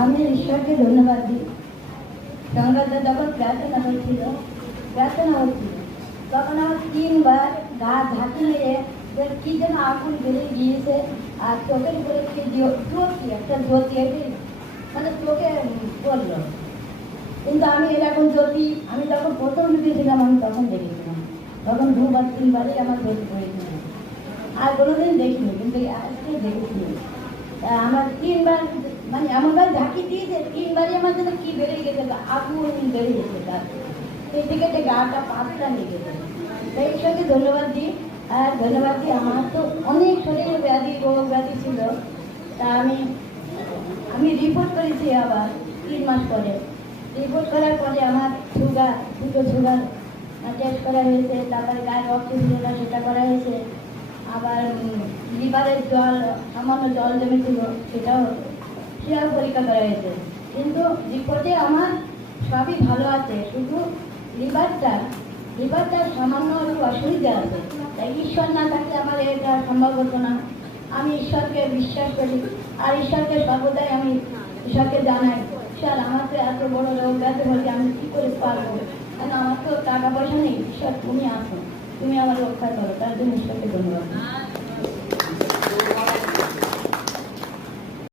আমি ঈশ্বরকে ধন্যবাদ দিই। সংবাদটা যখন প্রার্থনা হচ্ছিল তখন আমার 3বার গা ঝাঁকি মেরে কি যেন আগুন বেরিয়ে গিয়েছে, আর চোখের উপরে কি জ্যোতি, একটা জ্যোতি এটি মানে চোখে পড়লো। কিন্তু আমি এরকম জ্যোতি আমি যখন প্রথম ঢুকেছিলাম আমি তখন দেখেছিলাম, তখন 2-3বারই আমার জ্যোতি পড়েছিল, আর কোনোদিন দেখিনি, কিন্তু আজকে দেখেছি। আমার 3বার মানে এমনভাবে ঝাঁকি দিয়েছে, 3বারই আমার যেন কি বেরিয়ে গেছে, আগুন বেরিয়ে গেছে তার সেই থেকে গাটা পাতলা নিয়ে গেছে। তাই ঈশ্বরকে ধন্যবাদ দিই। আর ধন্যবাদ দিই, আমার তো অনেক শরীরে ব্যাধি রোগ ব্যাধি ছিল, তা আমি রিপোর্ট করেছি আবার 3 মাস পরে। রিপোর্ট করার পরে আমার দুটো সুগার টেস্ট করা হয়েছে, তারপরে গায়ে রক্ত ছিল না সেটা করা হয়েছে, আবার লিভারের সামান্য জল জমেছিল সেটাও পরীক্ষা করা হয়েছে। কিন্তু রিপোর্টে আমার সবই ভালো আছে, শুধু লিভারটা সামান্য একটু অসুবিধা আছে। তাই ঈশ্বর না থাকলে আমার এটা সম্ভব হতো না। আমি ঈশ্বরকে বিশ্বাস করি, আর ঈশ্বরকে সর্বদাই আমি ঈশ্বরকে জানাই, ঈশ্বর আমার তো এত বড় রোগ ব্যাধি বলি আমি কী করে পারবো, কারণ আমার তো টাকা পয়সা নেই, ঈশ্বর তুমি আসো, তুমি আমার রক্ষা করো, তার জন্য ঈশ্বরকে ধন্যবাদ।